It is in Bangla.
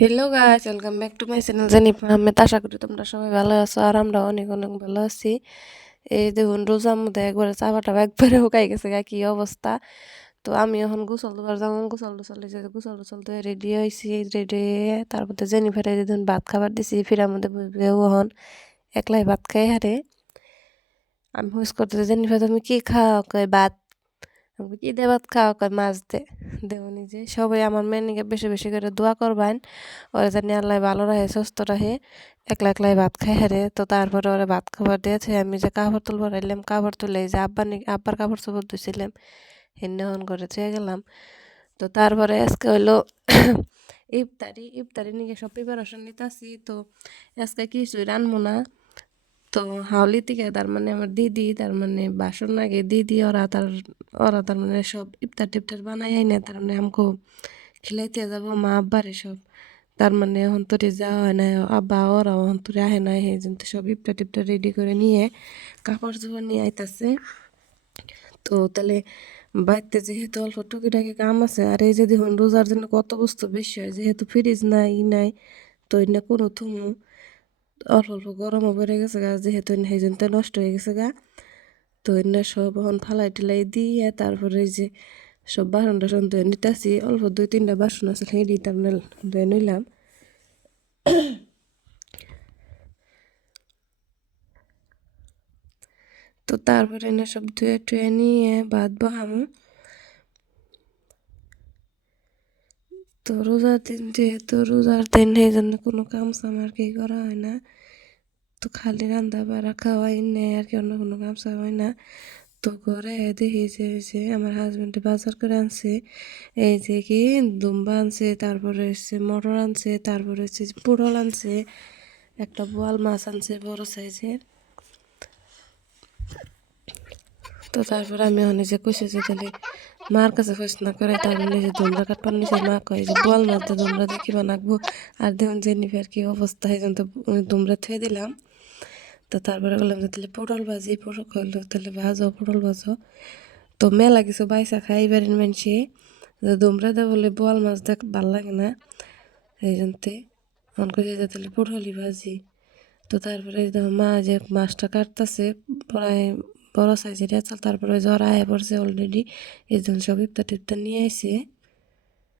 Hello guys, welcome back to my channel Jenifa Ahmed. আশা করি তোমরা সবাই ভালো আছো আর আমরা অনেক অনেক ভালো আছি। এই দেখুন রোজার মধ্যে একবারে চাপাটা একবারে শুকাই গেছে গা, কি অবস্থা। তো আমি এখন গোসল দুবার যাবো, গোসল টোসল দিয়ে রেডি হয়েছি। রেডি হয়ে তারপরে জেনিফার দেখুন ভাত খাবার দিছি, ফিরার মধ্যে বসবে এখন একলাই ভাত খাই হারে। আমি হুইস করতেছি, জেনিফার তুমি কি খাও? কয় ভাত। আমি কি দিয়ে ভাত খাওয়া? কয় মাছ দে। দেবনি যে সবাই আমার মেয়েকে বেশি বেশি করে দোয়া করবেন, ওরা জানি আল্লাহ ভালো রাখে, সুস্থ রাখে। একলা একলাই ভাত খাই হারে। তো তারপরে ওরা ভাত খাবার দিয়েছে, আমি যে কাপড় তুলবার এলাম, কাপড় তুলে এই যে আব্বার কাপড় চোপড় ধুছিলাম, হেন্নে হন করে চেয়ে গেলাম। তো তারপরে আজকে হইলো ইফতারি নিয়ে সব প্রিপারেশন নিতেছি। তো আজকে কিছুই রানবো না। তো হাওলি থেকে তার মানে আমার দিদি, তার মানে বাসন আগে দিদি ওরা তার মানে সব ইফতার টিফতার বানাই না, তার মানে আমাকে খিলাইতে যাব মা আব্বারে সব। তার মানে এখন তোরে যাওয়া হয় না, আব্বা ওরাও এখন তোরে আহে না, সেই জন্য সব ইফতার টিফতার রেডি করে নিয়ে কাপড় চোপড় নিয়ে আইতাছে। তো তাহলে বাড়িতে যেহেতু অল্প টুকিটাকি কাম আছে, আর এই যে দেখুন রোজার জন্য কত বস্তু বেশি হয়, যেহেতু ফ্রিজ নাই নাই, তো এনে কোনো থুমু অল্প অল্প গরমও পড়ে গেছে গা, যেহেতু সেই জন্য নষ্ট হয়ে গেছে গা। তো এনে সব এখন ফালাই টেলাই দিয়ে তারপরে এই যে সব বাসন টাসন ধুয়ে নিতেছি। অল্প দুই তিনটা বাসন আছে সেই দিতাম না, ধুয়ে নিলাম। তো তারপরে এনে সব ধুয়ে টুয়ে নিয়ে ভাত বহামু। তো রোজার দিন যেহেতু রোজার দিন সেই জন্য কোনো কাম সাম আর কি করা হয় না। তো খালি রান্না বাড়া খাওয়াই নেই আর কি, অন্য কোনো কাম সাম হয় না। তো ঘরে দেখি যে আমার হাজবেন্ডে বাজার করে আনছে, এই যে কি দুম্বা আনছে, তারপরে হচ্ছে মটর আনছে, তারপরে হচ্ছে পটল আনছে, একটা বোয়াল মাছ আনছে বড় সাইজের। তো তারপরে আমি যে কইছে যে তাহলে মার কাছে খোঁজ না করে, তার মানে যে দুমরা কাটপার নিচে মা কয় যে বোয়াল মাছ দিয়ে দুমরা দিয়ে কিবা নাকবো। আর দেখুন জেনিফার কি অবস্থা, এই জন্য দুমরা থুয়ে দিলাম। তো তারপরে বললাম যে তাহলে পটল ভাজি, পটল খাইলো তাহলে ভাজো, পটল ভাজো। তো মেলা কিছু বাইসা খাই এবারের মানুষে, দুমরা দে বলে বোয়াল মাছ দেখ ভাল লাগে না, এই জন্যে মন করছে যে তাহলে পটলই ভাজি। তো তারপরে দেখো মা যে মাছটা কাটতেছে প্রায় বড় সাইজের আছে, তারপরে জ্বর আয়া পড়ছে অলরেডি, এই জন্য সব ইফতার টিফতার নিয়ে আইছে।